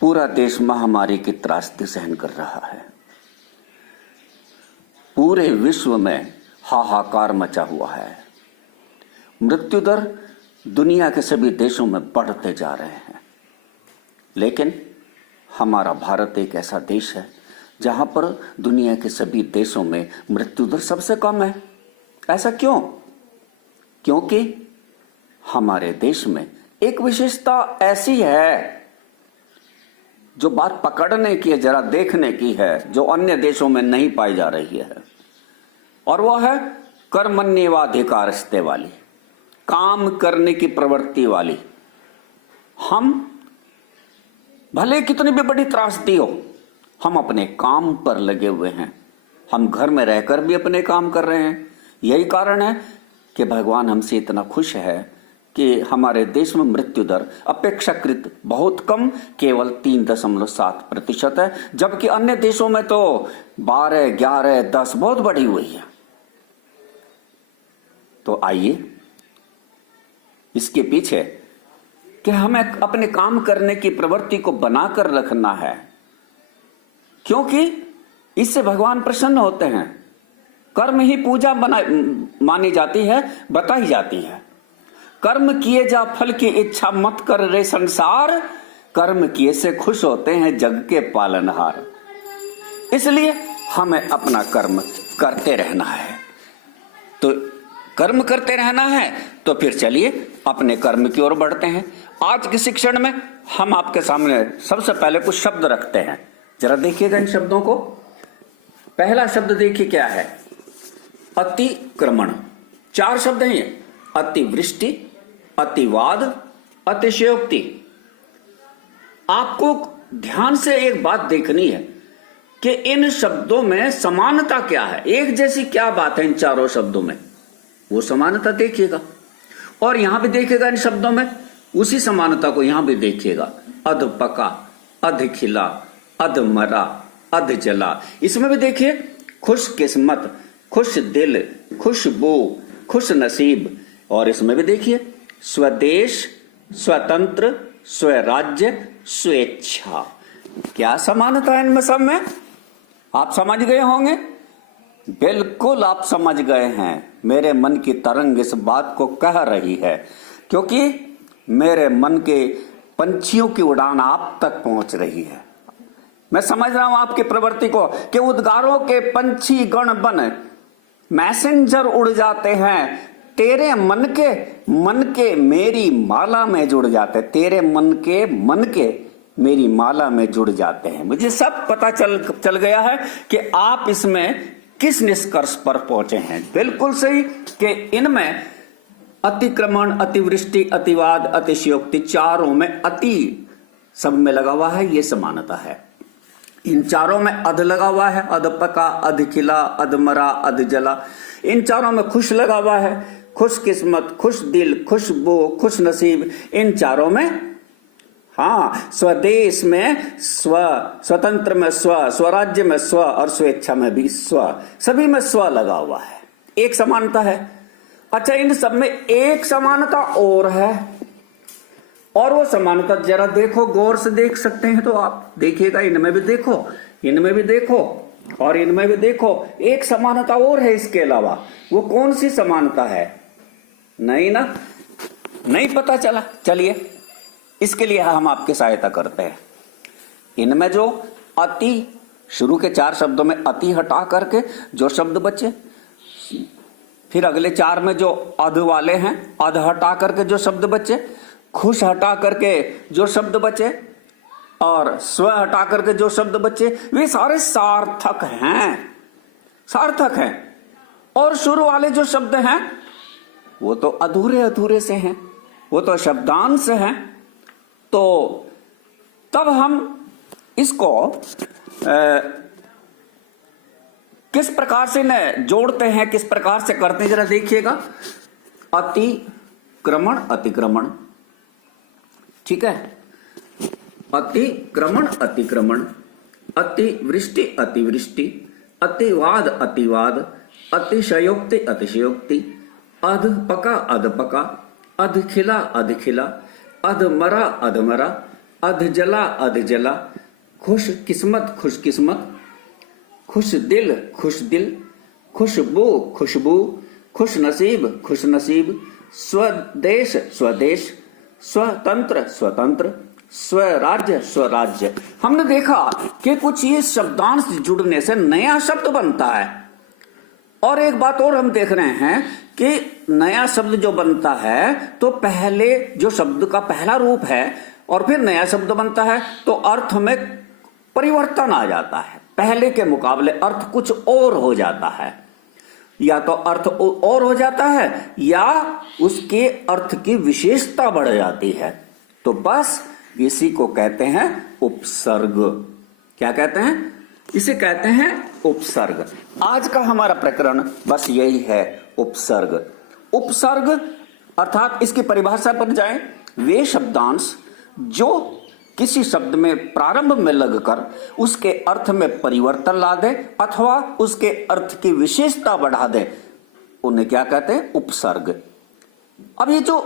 पूरा देश महामारी की त्रासदी सहन कर रहा है। पूरे विश्व में हाहाकार मचा हुआ है। मृत्यु दर दुनिया के सभी देशों में बढ़ते जा रहे हैं, लेकिन हमारा भारत एक ऐसा देश है जहां पर दुनिया के सभी देशों में मृत्यु दर सबसे कम है। ऐसा क्यों? क्योंकि हमारे देश में एक विशेषता ऐसी है जो बात पकड़ने की है, जरा देखने की है, जो अन्य देशों में नहीं पाई जा रही है, और वो है कर्मण्येवाधिकारस्ते वाली, काम करने की प्रवृत्ति वाली। हम भले कितनी भी बड़ी त्रासदी हो, हम अपने काम पर लगे हुए हैं। हम घर में रहकर भी अपने काम कर रहे हैं। यही कारण है कि भगवान हमसे इतना खुश है कि हमारे देश में मृत्यु दर अपेक्षाकृत बहुत कम, केवल 3.7% है, जबकि अन्य देशों में तो 12, 11, 10 बहुत बढ़ी हुई है। तो आइए इसके पीछे कि हमें अपने काम करने की प्रवृत्ति को बनाकर रखना है, क्योंकि इससे भगवान प्रसन्न होते हैं। कर्म ही पूजा मानी जाती है, बताई जाती है। कर्म किए जा फल की इच्छा मत कर रे संसार, कर्म किए से खुश होते हैं जग के पालनहार। इसलिए हमें अपना कर्म करते रहना है। तो कर्म करते रहना है, तो फिर चलिए अपने कर्म की ओर बढ़ते हैं। आज के शिक्षण में हम आपके सामने सबसे पहले कुछ शब्द रखते हैं। जरा देखिएगा इन शब्दों को। पहला शब्द देखिए क्या है, अतिक्रमण। 4 शब्द हैं ये, अतिवृष्टि, अतिवाद, अतिशयोक्ति। आपको ध्यान से एक बात देखनी है कि इन शब्दों में समानता क्या है, एक जैसी क्या बात है इन चारों शब्दों में, वो समानता देखिएगा। और यहां भी देखिएगा इन शब्दों में उसी समानता को यहां भी देखिएगा। अध पका, अध खिला, अध मरा, अध जला। इसमें भी देखिए खुश किस्मत, खुश दिल, खुशबू, खुश नसीब। और इसमें भी देखिए स्वदेश, स्वतंत्र, स्वराज्य, स्वेच्छा। क्या समानता है इनमें सब में? आप समझ गए होंगे। बिल्कुल आप समझ गए हैं। मेरे मन की तरंग इस बात को कह रही है, क्योंकि मेरे मन के पंछियों की उड़ान आप तक पहुंच रही है। मैं समझ रहा हूं आपकी प्रवृत्ति को कि उद्गारों के पंछी गण बन मैसेंजर उड़ जाते हैं, तेरे मन के मेरी माला में जुड़ जाते, तेरे मन के मेरी माला में जुड़ जाते हैं। मुझे सब पता चल गया है कि आप इसमें किस निष्कर्ष पर पहुंचे हैं। बिल्कुल सही कि इनमें अतिक्रमण, अतिवृष्टि, अतिवाद, अतिशयोक्ति, चारों में अति सब में लगा हुआ है, ये समानता है। इन चारों में अध लगा हुआ है, अध पका, अध खिला, अध मरा, अध जला। इन चारों में खुश लगा हुआ है, खुश किस्मत, खुश दिल, खुशबू, खुश नसीब। इन चारों में, हाँ, स्वदेश में स्व, स्वतंत्र में स्व, स्वराज्य में स्व, और स्वेच्छा में भी स्व, सभी में स्व लगा हुआ है। एक समानता है। अच्छा, इन सब में एक समानता और है, और वो समानता जरा देखो, गौर से देख सकते हैं तो आप देखिएगा। इनमें भी देखो, इनमें भी देखो, और इनमें भी देखो। एक समानता और है इसके अलावा। वो कौन सी समानता है? नहीं ना, नहीं पता चला। चलिए इसके लिए हम आपकी सहायता करते हैं। इनमें जो अति, शुरू के 4 शब्दों में अति हटा करके जो शब्द बचे, फिर अगले 4 में जो अध वाले हैं, अध हटा करके जो शब्द बचे, खुश हटा करके जो शब्द बचे, और स्व हटा करके जो शब्द बचे, वे सारे सार्थक हैं, सार्थक हैं। और शुरू वाले जो शब्द हैं वो तो अधूरे अधूरे से हैं, वो तो शब्दांश हैं। तो तब हम इसको किस प्रकार से न जोड़ते हैं, किस प्रकार से करते हैं, जरा देखिएगा। अतिक्रमण, अतिक्रमण, ठीक है। अतिक्रमण, अतिक्रमण, अतिवृष्टि, अतिवृष्टि, अतिवाद, अतिवाद, अतिशयोक्ति, अतिशयोक्ति, अध पका, अध खिला, अध मरा, अध जला, खुश किस्मत, खुश दिल, खुशबू, खुश नसीब, स्वदेश, स्वतंत्र, स्वराज्य। हमने देखा कि कुछ ये शब्दांश जुड़ने से नया शब्द बनता है। और एक बात और हम देख रहे हैं कि नया शब्द जो बनता है तो पहले जो शब्द का पहला रूप है और फिर नया शब्द बनता है तो अर्थ में परिवर्तन आ जाता है, पहले के मुकाबले अर्थ कुछ और हो जाता है, या तो अर्थ और हो जाता है या उसके अर्थ की विशेषता बढ़ जाती है। तो बस इसी को कहते हैं उपसर्ग। क्या कहते हैं? इसे कहते हैं उपसर्ग। आज का हमारा प्रकरण बस यही है, उपसर्ग। उपसर्ग अर्थात इसकी परिभाषा पर जाएं, वे शब्दांश जो किसी शब्द में प्रारंभ में लगकर उसके अर्थ में परिवर्तन ला दे अथवा उसके अर्थ की विशेषता बढ़ा दे, उन्हें क्या कहते हैं? उपसर्ग। अब ये जो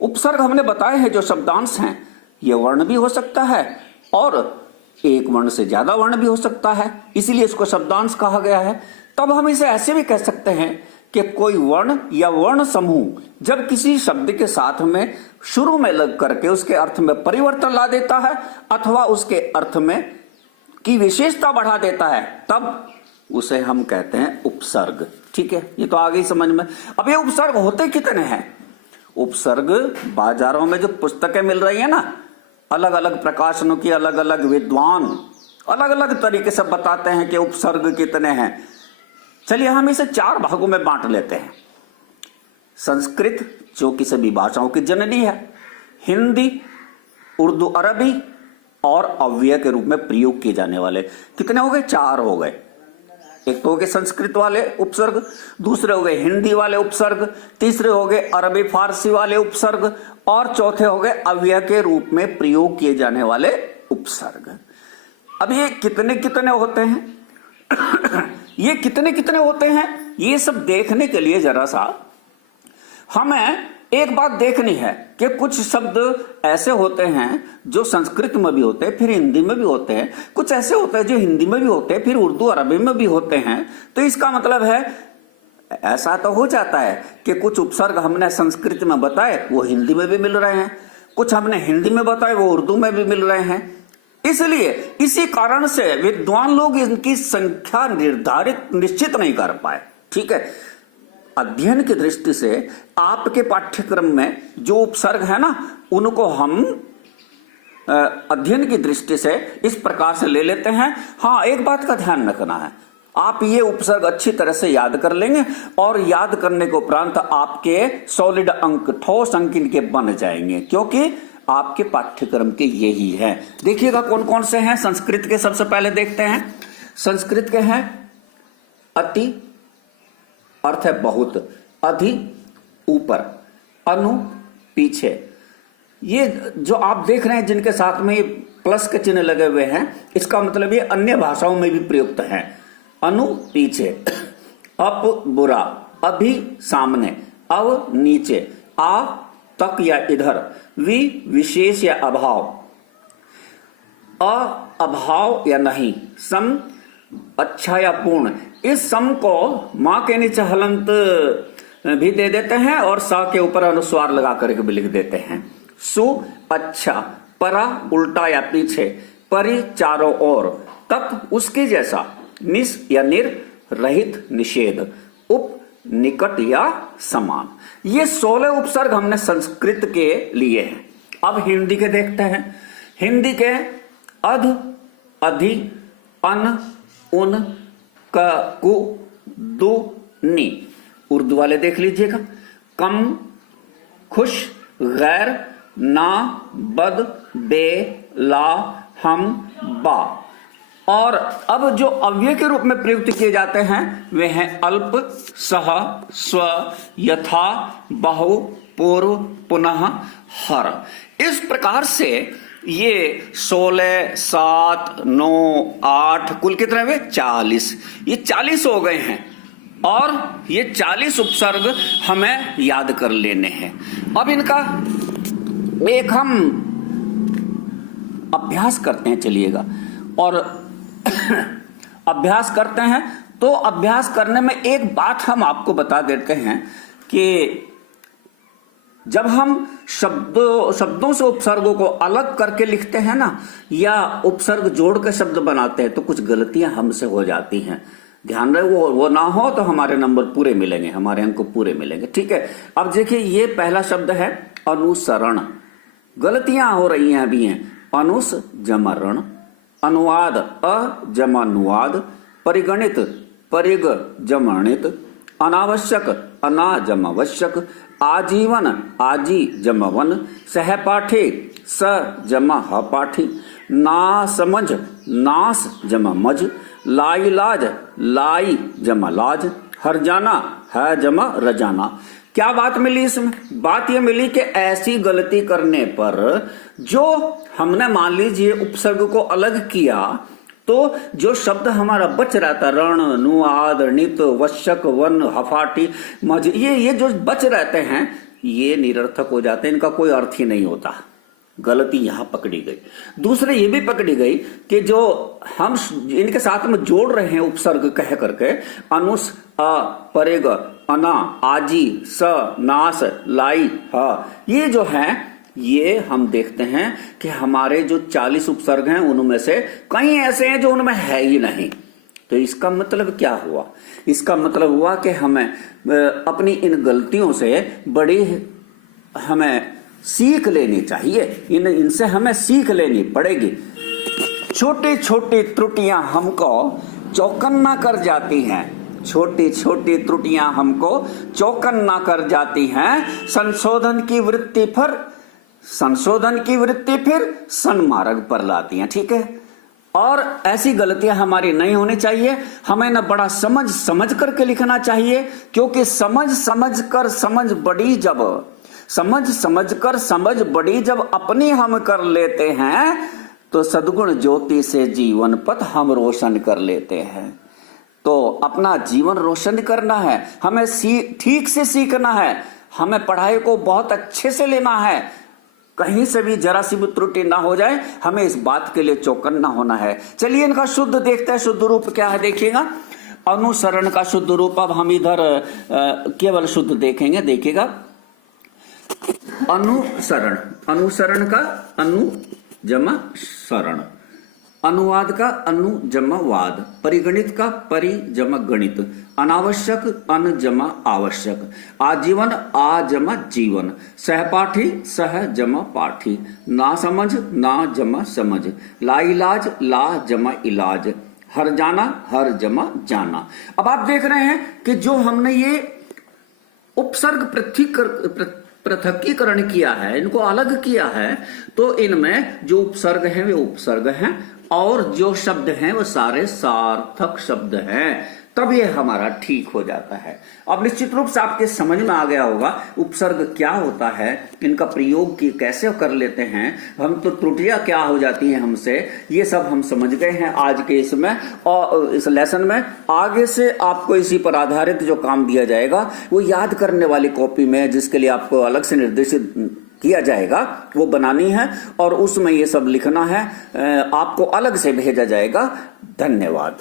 उपसर्ग हमने बताए हैं, जो शब्दांश हैं, ये वर्ण भी हो सकता है और एक वर्ण से ज्यादा वर्ण भी हो सकता है, इसीलिए इसको शब्दांश कहा गया है। तब हम इसे ऐसे भी कह सकते हैं कि कोई वर्ण या वर्ण समूह जब किसी शब्द के साथ में शुरू में लग करके उसके अर्थ में परिवर्तन ला देता है अथवा उसके अर्थ में की विशेषता बढ़ा देता है, तब उसे हम कहते हैं उपसर्ग। ठीक है, ये तो आ गई समझ में। अब ये उपसर्ग होते कितने हैं? उपसर्ग बाजारों में जो पुस्तकें मिल रही है ना, अलग अलग प्रकाशनों की, अलग अलग विद्वान अलग अलग तरीके से बताते हैं कि उपसर्ग कितने हैं। चलिए हम इसे 4 भागों में बांट लेते हैं। संस्कृत जो कि सभी भाषाओं की जननी है, हिंदी, उर्दू, अरबी और अव्यय के रूप में प्रयोग किए जाने वाले। कितने हो गए? 4 हो गए। एक तो हो गए संस्कृत वाले उपसर्ग, दूसरे हो गए हिंदी वाले उपसर्ग, तीसरे हो गए अरबी फारसी वाले उपसर्ग और चौथे हो गए अव्यय के रूप में प्रयोग किए जाने वाले उपसर्ग। अब ये कितने कितने होते हैं? ये कितने कितने होते हैं, ये सब देखने के लिए जरा सा हमें एक बात देखनी है कि कुछ शब्द ऐसे होते हैं जो संस्कृत में भी होते हैं, फिर हिंदी में भी होते हैं, कुछ ऐसे होते हैं जो हिंदी में भी होते हैं, फिर उर्दू अरबी में भी होते हैं। तो इसका मतलब है ऐसा तो हो जाता है कि कुछ उपसर्ग हमने संस्कृत में बताए वो हिंदी में भी मिल रहे हैं, कुछ हमने हिंदी में बताए वो उर्दू में भी मिल रहे हैं। इसलिए इसी कारण से विद्वान लोग इनकी संख्या निश्चित नहीं कर पाए। ठीक है, अध्ययन की दृष्टि से आपके पाठ्यक्रम में जो उपसर्ग है ना, उनको हम अध्ययन की दृष्टि से इस प्रकार से ले लेते हैं। हाँ, एक बात का ध्यान रखना है, आप ये उपसर्ग अच्छी तरह से याद कर लेंगे और याद करने के उपरांत आपके सॉलिड अंक, ठोस अंक इनके बन जाएंगे, क्योंकि आपके पाठ्यक्रम के यही है। देखिएगा कौन कौन से हैं। संस्कृत के सबसे पहले देखते हैं। संस्कृत के हैं अति, अर्थ है बहुत, अधि ऊपर, अनु पीछे। ये जो आप देख रहे हैं जिनके साथ में ये प्लस के चिन्ह लगे हुए हैं, इसका मतलब ये अन्य भाषाओं में भी प्रयुक्त है। अनु पीछे, अप बुरा, अभी सामने, अव नीचे, आ तक या इधर, वि विशेष या अभाव, अ अभाव या नहीं, सम अच्छा या पूर्ण। इस सम को मां के नीचे हलंत भी दे देते हैं और सा के ऊपर अनुस्वार लगा करके भी लिख देते हैं। सु अच्छा, परा उल्टा या पीछे, परि चारों ओर, तत् उसके जैसा, निस या निर रहित निषेध, उप निकट या समान। ये 16 उपसर्ग हमने संस्कृत के लिए हैं। अब हिंदी के देखते हैं। हिंदी के अध, अधि, अन, उन, क, कु, दु, नी। उर्दू वाले देख लीजिएगा। कम, खुश, गैर, ना, बद, बे, ला, हम, बा। और अब जो अव्यय के रूप में प्रयुक्त किए जाते हैं वे हैं अल्प, सह, स्व, यथा, बहु, पूर्व, पुनः, हर। इस प्रकार से ये 16, 7, 9, 8 कुल कितने हुए? 40। ये 40 हो गए हैं और ये 40 उपसर्ग हमें याद कर लेने हैं। अब इनका एक हम अभ्यास करते हैं, चलिएगा, और अभ्यास करते हैं तो अभ्यास करने में एक बात हम आपको बता देते हैं कि जब हम शब्दों से उपसर्गों को अलग करके लिखते हैं ना, या उपसर्ग जोड़ के शब्द बनाते हैं, तो कुछ गलतियां हमसे हो जाती हैं। ध्यान रहे वो ना हो तो हमारे नंबर पूरे मिलेंगे, हमारे अंक पूरे मिलेंगे। ठीक है, अब देखिए ये पहला शब्द है अनुसरण। गलतियां हो रही हैं अभी हैं। अनुस जमा रण, अनुवाद अ जमा अनुवाद, परिगणित परिग जमणित, अनावश्यक अना जमावश्यक, आजीवन आजी जमवन, सहपाठी स जमा हपाठी, ना समझ नास जमा मज, लाइलाज लाई जमा लाज, हरजाना है जमा रजाना। क्या बात मिली इसमें? बात यह मिली कि ऐसी गलती करने पर जो हमने मान लीजिए उपसर्ग को अलग किया, तो जो शब्द हमारा बच रहा था, रण, नुआद, नित, वश्यक, वन, हफाटी, मज, ये जो बच रहते हैं ये निरर्थक हो जाते हैं, इनका कोई अर्थ ही नहीं होता। गलती यहां पकड़ी गई। दूसरे ये भी पकड़ी गई कि जो हम इनके साथ में जोड़ रहे हैं उपसर्ग कह करके, अनुस अ परेग अना आजी स नास लाई ह, ये जो है ये हम देखते हैं कि हमारे जो 40 उपसर्ग हैं उनमें से कई ऐसे हैं जो उनमें है ही नहीं। तो इसका मतलब क्या हुआ? इसका मतलब हुआ कि हमें अपनी इन गलतियों से बड़ी हमें सीख लेनी चाहिए, इनसे हमें सीख लेनी पड़ेगी। छोटी छोटी त्रुटियां हमको चौकन्ना कर जाती हैं, छोटी छोटी त्रुटियां हमको चौकन्ना कर जाती हैं। संशोधन की वृत्ति फिर सन्मार्ग पर लाती हैं। ठीक है, और ऐसी गलतियां हमारी नहीं होनी चाहिए। हमें ना बड़ा समझ करके लिखना चाहिए, क्योंकि समझ कर समझ बड़ी जब अपनी हम कर लेते हैं, तो सद्गुण ज्योति से जीवन पथ हम रोशन कर लेते हैं। तो अपना जीवन रोशन करना है, हमें ठीक से सीखना है, हमें पढ़ाई को बहुत अच्छे से लेना है, कहीं से भी जरा सी भी त्रुटि ना हो जाए, हमें इस बात के लिए चौकन्ना होना है। चलिए इनका शुद्ध देखते हैं, शुद्ध रूप क्या है देखिएगा। अनुसरण का शुद्ध रूप अब हम इधर केवल शुद्ध देखेंगे। देखिएगा, अनुसरण का अनु जमा शरण, अनुवाद का अनु जमा वाद, परिगणित का परि जमा गणित, अनावश्यक अन जमा आवश्यक, आजीवन आ जमा जीवन, सहपाठी सह जमा पाठी, ना समझ ना जमा समझ, लाइलाज ला जमा इलाज, हर जाना हर जमा जाना। अब आप देख रहे हैं कि जो हमने ये उपसर्ग पृथकीकरण किया है, इनको अलग किया है, तो इनमें जो उपसर्ग हैं वे उपसर्ग हैं और जो शब्द हैं वो सारे सार्थक शब्द हैं। तब ये हमारा ठीक हो जाता है। अब निश्चित रूप से आपके समझ में आ गया होगा उपसर्ग क्या होता है, इनका प्रयोग कैसे कर लेते हैं, हम तो त्रुटियां क्या हो जाती हैं हमसे, ये सब हम समझ गए हैं आज के इसमें और इस लेसन में। आगे से आपको इसी पर आधारित जो काम दिया जाएगा वो याद करने वाली कॉपी में, जिसके लिए आपको अलग से निर्देशित किया जाएगा, वो बनानी है और उसमें ये सब लिखना है, आपको अलग से भेजा जाएगा। धन्यवाद।